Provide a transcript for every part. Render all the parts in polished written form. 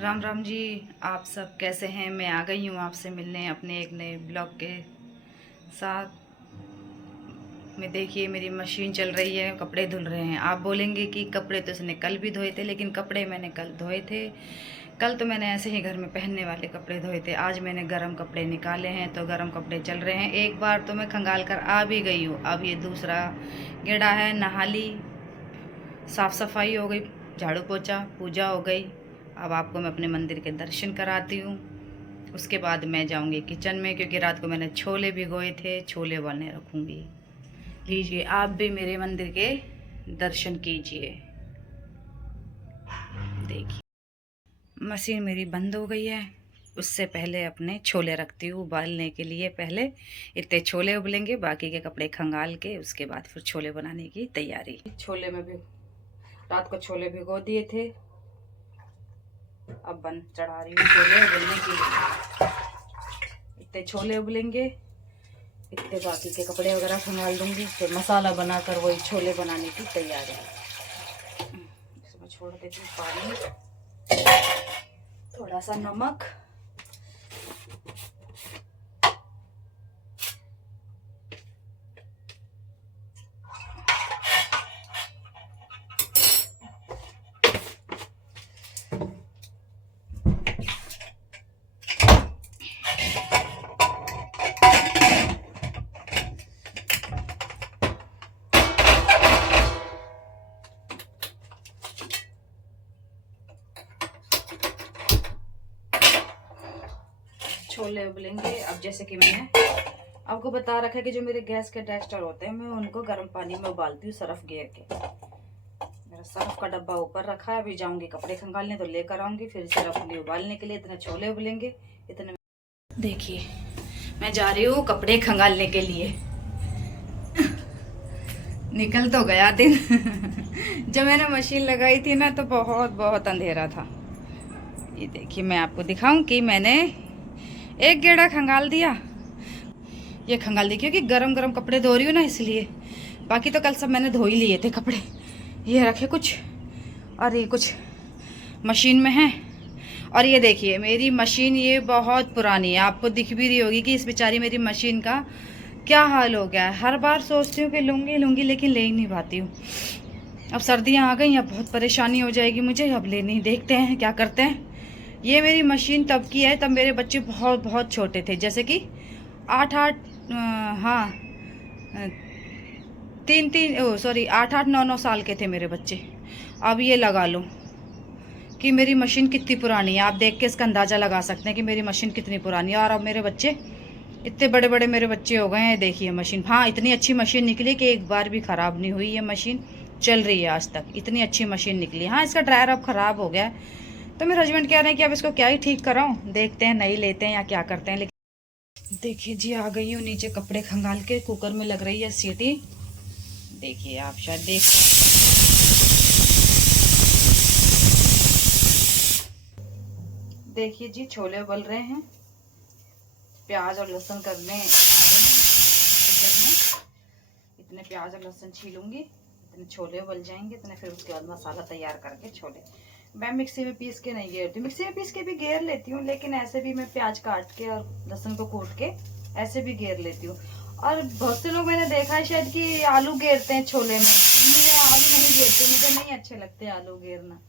राम राम जी। आप सब कैसे हैं? मैं आ गई हूँ आपसे मिलने अपने एक नए ब्लॉग के साथ में। देखिए मेरी मशीन चल रही है, कपड़े धुल रहे हैं। आप बोलेंगे कि कपड़े तो उसने कल भी धोए थे, लेकिन कपड़े मैंने कल धोए थे। कल तो मैंने ऐसे ही घर में पहनने वाले कपड़े धोए थे। आज मैंने गर्म कपड़े निकाले हैं तो गर्म कपड़े चल रहे हैं। एक बार तो मैं खंगाल कर आ भी गई हूँ, अब ये दूसरा गेड़ा है। नहा ली, साफ़ सफाई हो गई, झाड़ू पोछा, पूजा हो गई। अब आपको मैं अपने मंदिर के दर्शन कराती हूँ। उसके बाद मैं जाऊँगी किचन में, क्योंकि रात को मैंने छोले भिगोए थे, छोले उबालने रखूँगी। लीजिए आप भी मेरे मंदिर के दर्शन कीजिए। देखिए मशीन मेरी बंद हो गई है। उससे पहले अपने छोले रखती हूँ उबालने के लिए। पहले इतने छोले उबलेंगे, बाकी के कपड़े खंगाल के उसके बाद फिर छोले बनाने की तैयारी। छोले में भी रात को छोले भिगो दिए थे, अब बंद चढ़ा रही हूँ छोले उबलने के लिए। इतने छोले उबलेंगे, इतने बाकी के कपड़े वगैरह संभाल दूंगी, फिर मसाला बनाकर वही छोले बनाने की तैयारी। इसमें छोड़ देती हूँ पानी, थोड़ा सा नमक, छोले उबलेंगे। अब जैसे कि मैंने आपको बता रखा है कि जो मेरे गैस के टेस्टर होते हैं, मैं उनको गर्म पानी में उबालती हूँ सरफ घेर के। मेरा सरफ का डब्बा ऊपर रखा है। अभी जाऊंगी कपड़े खंगालने तो लेकर आऊंगी, फिर सरफ में उबालने के लिए। इतने छोले उबलेंगे इतने। देखिए मैं जा रही हूँ कपड़े खंगालने के लिए। निकल तो गया दिन। जब मैंने मशीन लगाई थी ना तो बहुत बहुत अंधेरा था। ये देखिए मैं आपको दिखाऊं कि मैंने एक गेड़ा खंगाल दिया। ये खंगाल दी क्योंकि गरम गरम कपड़े धो रही हूँ ना, इसलिए। बाकी तो कल सब मैंने धो ही लिए थे कपड़े। ये रखे कुछ और ये कुछ मशीन में है। और ये देखिए मेरी मशीन ये बहुत पुरानी है, आपको दिख भी रही होगी कि इस बेचारी मेरी मशीन का क्या हाल हो गया है। हर बार सोचती हूँ कि लूँगी लूँगी, लेकिन ले ही नहीं पाती हूँ। अब सर्दियाँ आ गई, अब बहुत परेशानी हो जाएगी मुझे, अब ले नहीं। देखते हैं क्या करते हैं। ये मेरी मशीन तब की है, तब मेरे बच्चे बहुत बहुत छोटे थे, जैसे कि 8 8 हाँ 8 8 9 9 साल के थे मेरे बच्चे। अब ये लगा लो कि मेरी मशीन कितनी पुरानी है। आप देख के इसका अंदाज़ा लगा सकते हैं कि मेरी मशीन कितनी पुरानी है। और अब मेरे बच्चे इतने बड़े बड़े मेरे बच्चे हो गए हैं। देखिए मशीन, हाँ इतनी अच्छी मशीन निकली कि एक बार भी ख़राब नहीं हुई। ये मशीन चल रही है आज तक, इतनी अच्छी मशीन निकली। हाँ इसका ड्रायर अब ख़राब हो गया है, तो मेरे हस्बैंड कह रहे हैं कि अब इसको क्या ही ठीक कराऊँ, देखते हैं नई लेते हैं या क्या करते हैं। लेकिन देखिए जी आ गई हूँ नीचे कपड़े खंगाल के। कुकर में लग रही है सीटी। देखिए आप शायद देख रहे हैं। देखिए जी छोले उबल रहे हैं। प्याज और लहसुन करने किचन में। इतने प्याज और लहसुन छीलूंगी, इतने छोले उबल जाएंगे, इतने फिर उसके बाद मसाला तैयार करके छोले। मैं मिक्सी में पीस के नहीं घेरती, मिक्सी में पीस के भी घेर लेती हूँ, लेकिन ऐसे भी मैं प्याज काट के और लहसुन को कूट के ऐसे भी घेर लेती हूँ। और बहुत से लोग मैंने देखा है शायद कि आलू घेरते हैं छोले में। मुझे आलू नहीं घेरते, मुझे नहीं अच्छे लगते आलू घेरना।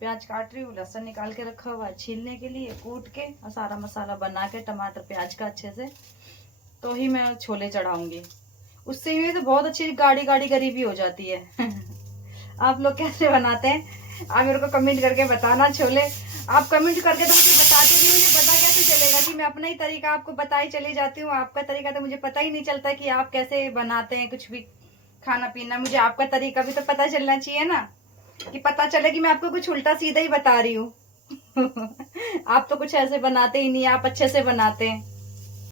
प्याज काट रही हूँ, लहसुन निकाल के रखा हुआ है छीलने के लिए, कूट के और सारा मसाला बना के टमाटर प्याज का अच्छे से, तो ही मैं छोले चढ़ाऊंगी। उससे ही तो बहुत अच्छी गाढ़ी गाढ़ी गरीबी हो जाती है। आप लोग कैसे बनाते हैं? आप मेरे को कमेंट करके बताना। छोले आप कमेंट करके तो मुझे बताते नहीं, मुझे पता कैसे चलेगा कि मैं अपना ही तरीका आपको बताई चली जाती हूँ। आपका तरीका तो मुझे पता ही नहीं चलता कि आप कैसे बनाते हैं कुछ भी खाना पीना। मुझे आपका तरीका भी तो पता चलना चाहिए ना, कि पता चले कि मैं आपको कुछ उल्टा सीधा ही बता रही हूँ। आप तो कुछ ऐसे बनाते ही नहीं, आप अच्छे से बनाते हैं।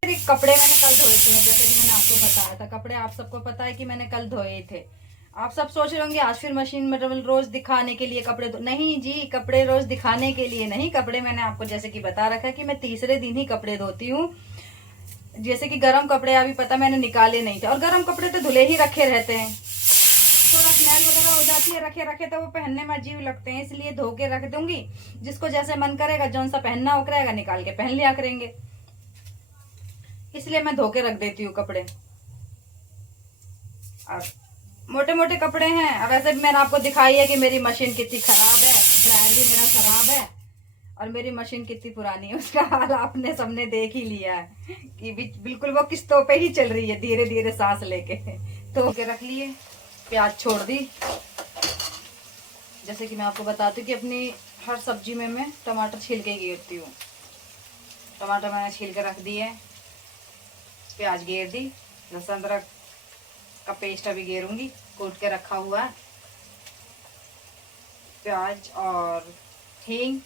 कपड़े मैंने कल धोए थे, जैसे कि मैंने आपको बताया था। कपड़े आप सबको पता है कि मैंने कल धोए थे। आप सब सोच रहे होंगे आज फिर मशीन में रोज दिखाने के लिए कपड़े नहीं जी, कपड़े रोज दिखाने के लिए नहीं। कपड़े मैंने आपको जैसे कि बता रखा है कि मैं तीसरे दिन ही कपड़े धोती हूँ। जैसे कि गर्म कपड़े अभी पता मैंने निकाले नहीं थे, और गर्म कपड़े तो धुले ही रखे रहते हैं। थोड़ा स्मेल वगैरह हो जाती है रखे रखे तो वो पहनने में अजीब लगते हैं, इसलिए धो के रख दूंगी। जिसको जैसे मन करेगा जौन सा पहनना हो करेगा निकाल के पहन लिया करेंगे, इसलिए मैं धो के रख देती हूँ कपड़े। और मोटे मोटे कपड़े हैं। अब ऐसे भी मैंने आपको दिखाई है कि मेरी मशीन कितनी खराब है, ड्रायर भी मेरा खराब है और मेरी मशीन कितनी पुरानी है, उसका हाल आपने सबने देख ही लिया है कि बिल्कुल वो किस्तों पे ही चल रही है, धीरे धीरे सांस लेके। तो के रख लिए, प्याज छोड़ दी। जैसे कि मैं आपको बताती हूँ कि अपनी हर सब्जी में मैं टमाटर छील के घेरती हूँ। टमाटर मैंने छील के रख दिए, प्याज घेर दी, लहसुन अदरक का पेस्ट अभी घेरूंगी, कूट के रखा हुआ है। प्याज और हींग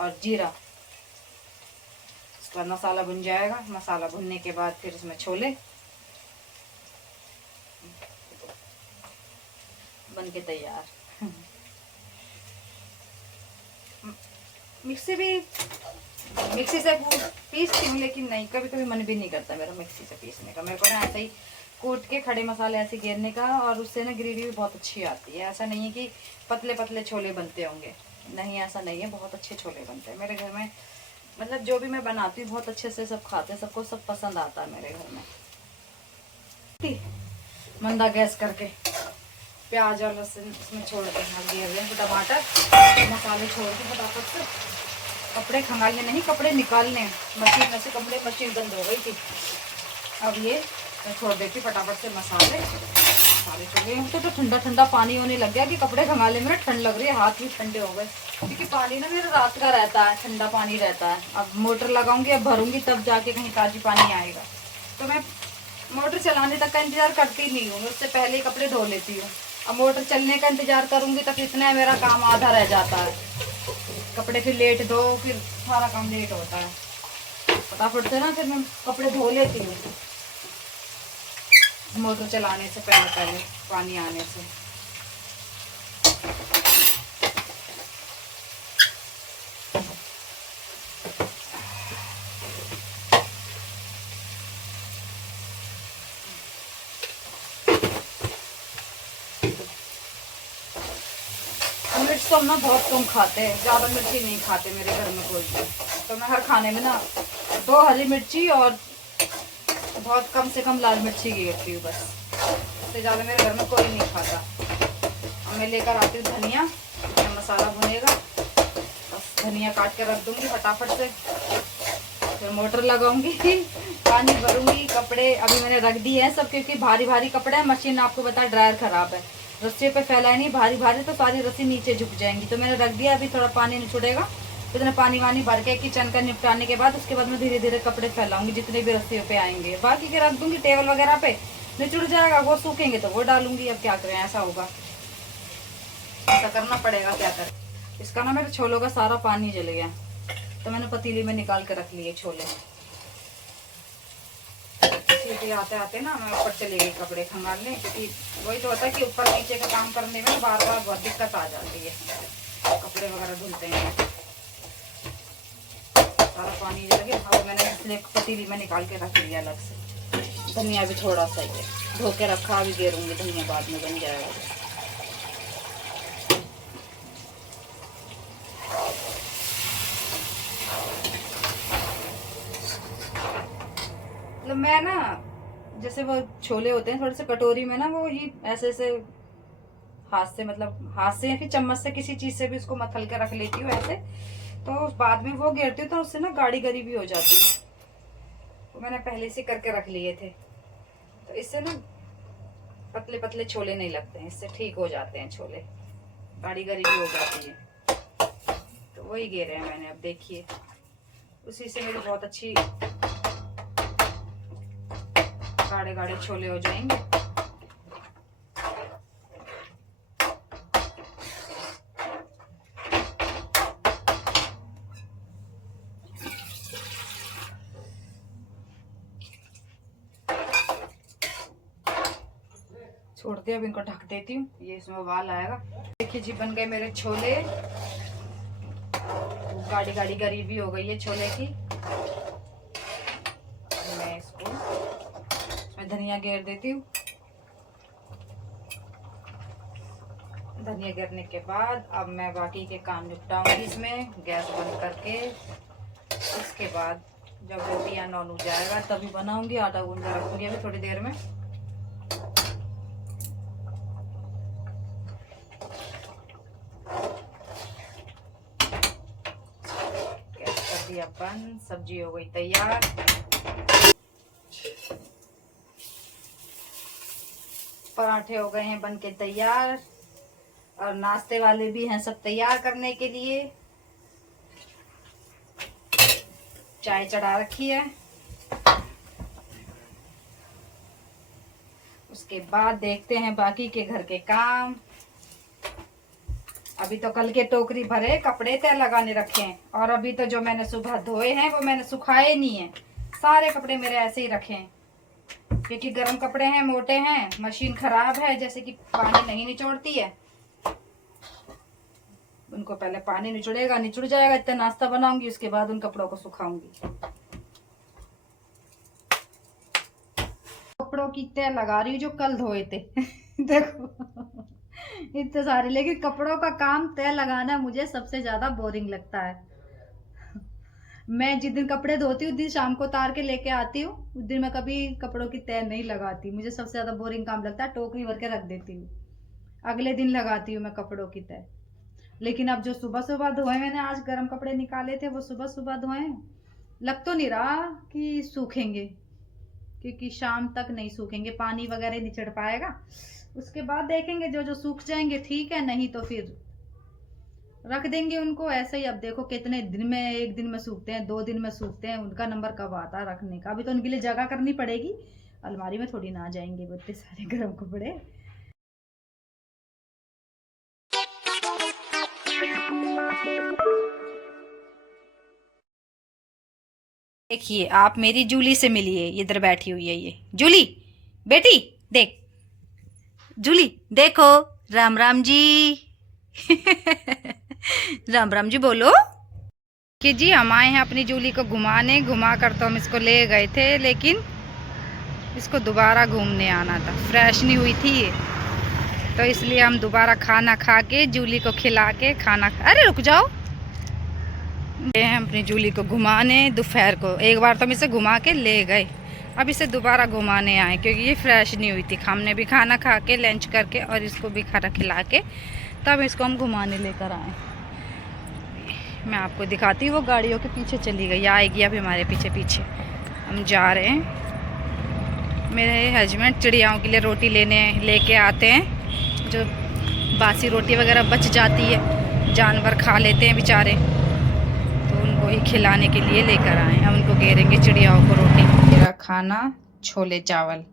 और जीरा, उसके बाद मसाला भुन जाएगा। मसाला भुनने के बाद फिर इसमें छोले बन के तैयार। मिक्सी से पीसती हूँ, लेकिन नहीं, कभी कभी मन भी नहीं करता मेरा मिक्सी से पीसने का। मेरे को ना ऐसे ही कूट के खड़े मसाले ऐसे घेरने का, और उससे ना ग्रेवी भी बहुत अच्छी आती है। ऐसा नहीं है कि पतले पतले छोले बनते होंगे, नहीं ऐसा नहीं है, बहुत अच्छे छोले बनते हैं मेरे घर में। मतलब जो भी मैं बनाती हूँ बहुत अच्छे से सब खाते हैं, सबको सब पसंद आता है मेरे घर में। मंदा गैस करके प्याज और लहसुन इसमें छोड़ देना, घेर दें। टमाटर मसाले छोड़ के फटाफट से कपड़े खंगालने नहीं, कपड़े निकालने। मशीन में से कपड़े, मशीन बंद हो गई थी। अब ये मैं छोड़ देती फटाफट से मसाले चले। तो ठंडा ठंडा पानी होने लग गया कि कपड़े खंगालने में ठंड लग रही है, हाथ भी ठंडे हो गए, क्योंकि पानी ना मेरा रात का रहता है, ठंडा पानी रहता है। अब मोटर लगाऊंगी, अब भरूंगी, तब जाके कहीं ताजी पानी आएगा। तो मैं मोटर चलाने तक का इंतजार करती नहीं हूँ, उससे पहले ही कपड़े धो लेती हूँ। अब मोटर चलने का इंतजार करूंगी तब इतना मेरा काम आधा रह जाता है। कपड़े फिर लेट धो, फिर सारा काम लेट होता है। फटाफट से ना फिर मैं कपड़े धो लेती हूँ मोटर चलाने से पहले पानी आने से। मिर्च तो हम ना बहुत कम खाते हैं, ज़्यादा मिर्ची नहीं खाते मेरे घर में कोई। तो मैं हर खाने में ना 2 हरी मिर्ची और बहुत कम से कम लाल मिर्ची घेरती हूँ बस, इससे ज़्यादा मेरे घर में कोई नहीं खाता। और मैं लेकर आती हूँ धनिया, मसाला भुनेगा, बस धनिया काट के रख दूँगी फटाफट से। फिर मोटर लगाऊंगी, पानी भरूंगी। कपड़े अभी मैंने रख दिए हैं सब, क्योंकि भारी भारी कपड़े हैं। मशीन आपको बता ड्रायर खराब है, रस्सी पे फैलाए नहीं, भारी भारी तो सारी रस्सी नीचे झुक जाएंगी। तो मैंने रख दिया, अभी थोड़ा पानी निचुड़ेगा, इतना पानी वानी भर के किचन का निपटाने के बाद उसके बाद मैं धीरे धीरे कपड़े फैलाऊंगी जितने भी रस्सियों पे आएंगे। बाकी के रख दूंगी टेबल वगैरह पे, निचुड़ जाएगा, वो सूखेंगे तो वो डालूंगी। अब क्या करें, ऐसा होगा, ऐसा करना पड़ेगा, क्या करें। इसका ना मेरे छोलों का सारा पानी जल गया, तो मैंने पतीली में निकाल के रख लिए छोले। सीटी आते आते ना मैं ऊपर चली गई कपड़े खंगालने, क्योंकि वही तो होता है कि ऊपर नीचे का काम करने में बार बार बहुत दिक्कत आ जाती है, कपड़े वगैरह धुलते हैं। सारा पानी जल गया, अब मैंने इसलिए पतीली में निकाल के रख लिया अलग से। धनिया भी थोड़ा सा ही है, धो के रखा, अभी घेरूंगी धनिया, बाद में बन जाएगा। मतलब मैं ना, जैसे वो छोले होते हैं थोड़े से कटोरी में ना, वो ही ऐसे ऐसे हाथ से, मतलब हाथ से या फिर चम्मच से, किसी चीज से भी उसको मथल के रख लेती हूँ ऐसे। तो बाद में वो घेरती हूँ तो उससे ना गाढ़ी गरी भी हो जाती है। तो मैंने पहले से करके रख लिए थे, तो इससे ना पतले पतले छोले नहीं लगते हैं, इससे ठीक हो जाते हैं छोले, गाढ़ी गरी भी हो जाती है। तो वही घेरे हैं मैंने, अब देखिए उसी से मेरी बहुत अच्छी गाढ़े गाढ़े छोले हो जाएंगे। छोड़ दिया, अब इनको ढक देती हूँ, ये इसमें उबाल आएगा। देखिए जी, बन गए मेरे छोले, गाढ़ी गाढ़ी गरी भी हो गई है छोले की। मैं इसको इसमें धनिया घेर देती हूँ। धनिया गिरने के बाद अब मैं बाकी के काम निपटाऊंगी इसमें, गैस बंद करके। इसके बाद जब रोटियां नॉन हो जाएगा तभी बनाऊंगी। आटा गूंद के रखूंगी अभी थोड़ी देर में। गैस कर दिया बंद, सब्जी हो गई तैयार। पराठे हो गए हैं बन के तैयार, और नाश्ते वाले भी हैं सब तैयार करने के लिए। चाय चढ़ा रखी है। उसके बाद देखते हैं बाकी के घर के काम। अभी तो कल के टोकरी भरे कपड़े तय लगाने रखे हैं, और अभी तो जो मैंने सुबह धोए हैं वो मैंने सुखाए नहीं है। सारे कपड़े मेरे ऐसे ही रखे हैं, क्योंकि गर्म कपड़े हैं, मोटे हैं, मशीन खराब है, जैसे कि पानी नहीं निचोड़ती है। उनको पहले पानी निचुड़ेगा, निचुड़ जाएगा, इतना नाश्ता बनाऊंगी, उसके बाद उन कपड़ों को सुखाऊंगी। कपड़ों की तय लगा रही हूँ जो कल धोए थे। देखो इतने सारे, लेकिन कपड़ों का काम तय लगाना मुझे सबसे ज्यादा बोरिंग लगता है। मैं जिस दिन कपड़े धोती हूँ उस दिन शाम को उतार के लेके आती हूँ, उस दिन मैं कभी कपड़ों की तय नहीं लगाती। मुझे सबसे ज्यादा बोरिंग काम लगता है, टोकरी भर के रख देती हूँ, अगले दिन लगाती हूँ मैं कपड़ों की तय। लेकिन अब जो सुबह सुबह धोए, मैंने आज गर्म कपड़े निकाले थे, वो सुबह सुबह धोए, लग तो नहीं रहा कि सूखेंगे, क्योंकि शाम तक नहीं सूखेंगे, पानी वगैरह नहीं चढ़ पाएगा। उसके बाद देखेंगे, जो जो सूख जाएंगे ठीक है, नहीं तो फिर रख देंगे उनको ऐसे ही। अब देखो कितने दिन में, एक दिन में सूखते हैं, 2 दिन में सूखते हैं, उनका नंबर कब आता है रखने का। अभी तो उनके लिए जगह करनी पड़ेगी, अलमारी में थोड़ी ना आ जाएंगे वो इतने सारे गर्म कपड़े। देखिए आप मेरी जूली से मिलिए, इधर बैठी हुई है ये जूली बेटी। देख जूली, देखो, राम राम जी। राम राम जी बोलो। कि जी हम आए हैं अपनी जूली को घुमाने, घुमा कर तो हम इसको ले गए थे, लेकिन इसको दोबारा घूमने आना था, फ्रेश नहीं हुई थी ये, तो इसलिए हम दोबारा खाना खा के जूली को खिला के खाना अरे रुक जाओ, हैं अपनी जूली को घुमाने। दोपहर को एक बार तो हम इसे घुमा के ले गए, अब इसे दोबारा घुमाने आए क्योंकि ये फ्रेश नहीं हुई थी। हमने भी खाना खा के लंच करके और इसको भी खाना खिला के तब इसको हम घुमाने लेकर आए। मैं आपको दिखाती हूँ, वो गाड़ियों के पीछे चली गई, आएगी अभी हमारे पीछे पीछे। हम जा रहे हैं, मेरे हस्बैंड चिड़ियाओं के लिए रोटी लेके आते हैं, जो बासी रोटी वगैरह बच जाती है, जानवर खा लेते हैं बेचारे, तो उनको ही खिलाने के लिए लेकर आए। हम उनको घेरेंगे चिड़ियाओं को रोटी। मेरा खाना छोले चावल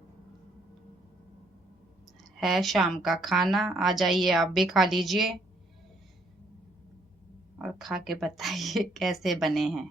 है, शाम का खाना। आ जाइए आप भी खा लीजिए और खा के बताइए कैसे बने हैं।